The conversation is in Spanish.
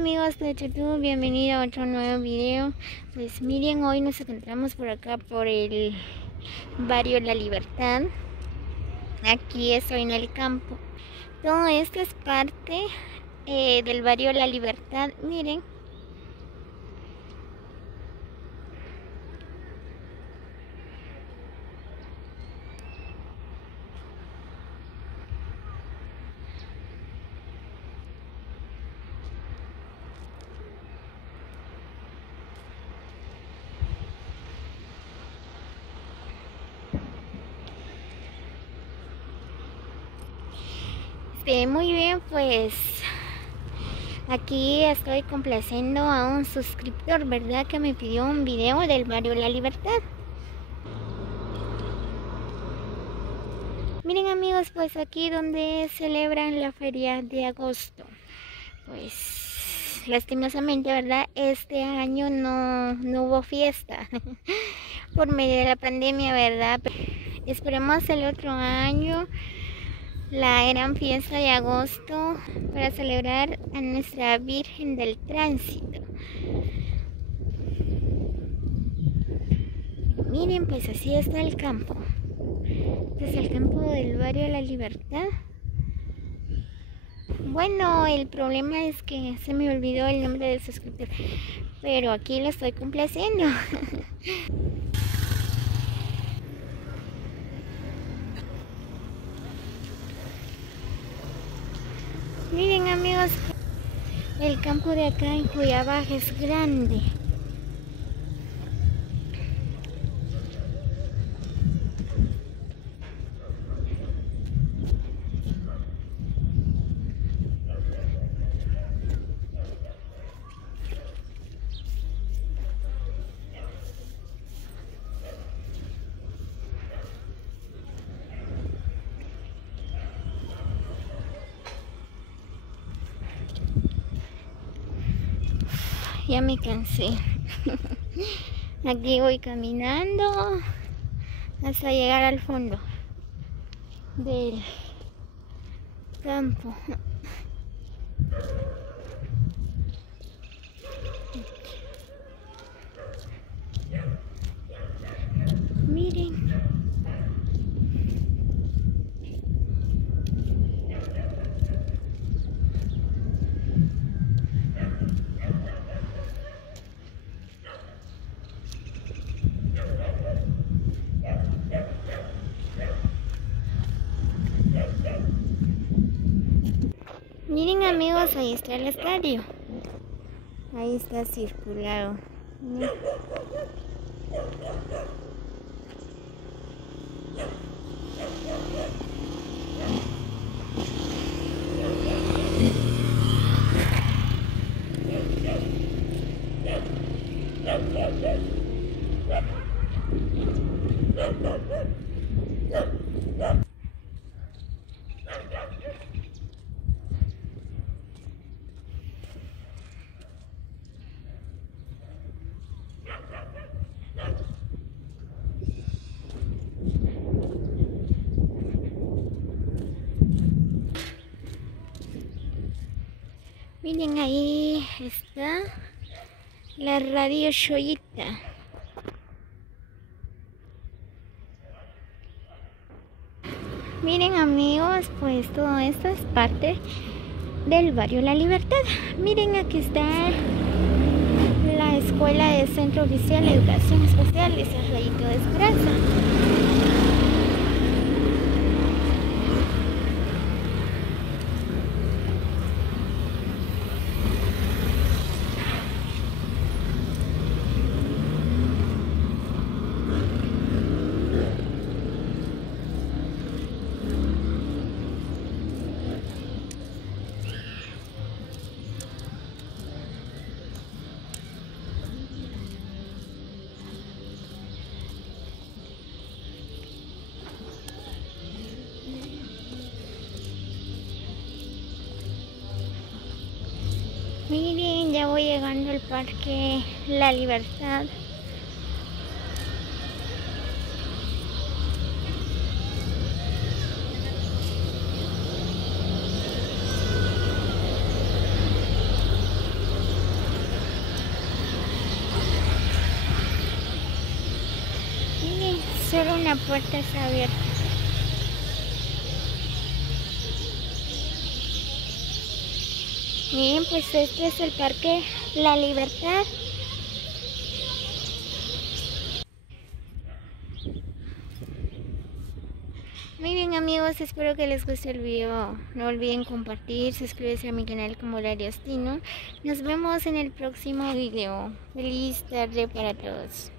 amigos de YouTube, bienvenido a otro nuevo video. Pues miren, hoy nos encontramos por acá por el barrio La Libertad. Aquí estoy en el campo. Todo esto es parte del barrio La Libertad, miren. Muy bien, pues aquí estoy complaciendo a un suscriptor, ¿verdad? Que me pidió un video del barrio La Libertad. Miren amigos, pues aquí donde celebran la feria de agosto. Pues lastimosamente, ¿verdad? Este año no hubo fiesta por medio de la pandemia, ¿verdad? Esperemos el otro año la gran fiesta de agosto para celebrar a nuestra Virgen del Tránsito. Miren, pues así está el campo. Este es el campo del barrio La Libertad. Bueno, el problema es que se me olvidó el nombre del suscriptor, pero aquí lo estoy complaciendo. Miren amigos, el campo de acá en Cuiabaja es grande. Ya me cansé. Aquí voy caminando hasta llegar al fondo del campo. Miren. Miren amigos, ahí está el estadio. Ahí está circulado. Miren, ahí está la radio Shoyita. Miren amigos, pues todo esto es parte del barrio La Libertad. Miren, aquí está la escuela de Centro Oficial de Educación Especial de Cerrito de Esperanza. Miren, ya voy llegando al Parque La Libertad. solo una puerta está abierta. Miren, pues este es el Parque La Libertad. Muy bien amigos, espero que les guste el video. No olviden compartir, suscribirse a mi canal como Horario Astino. Nos vemos en el próximo video. Feliz tarde para todos.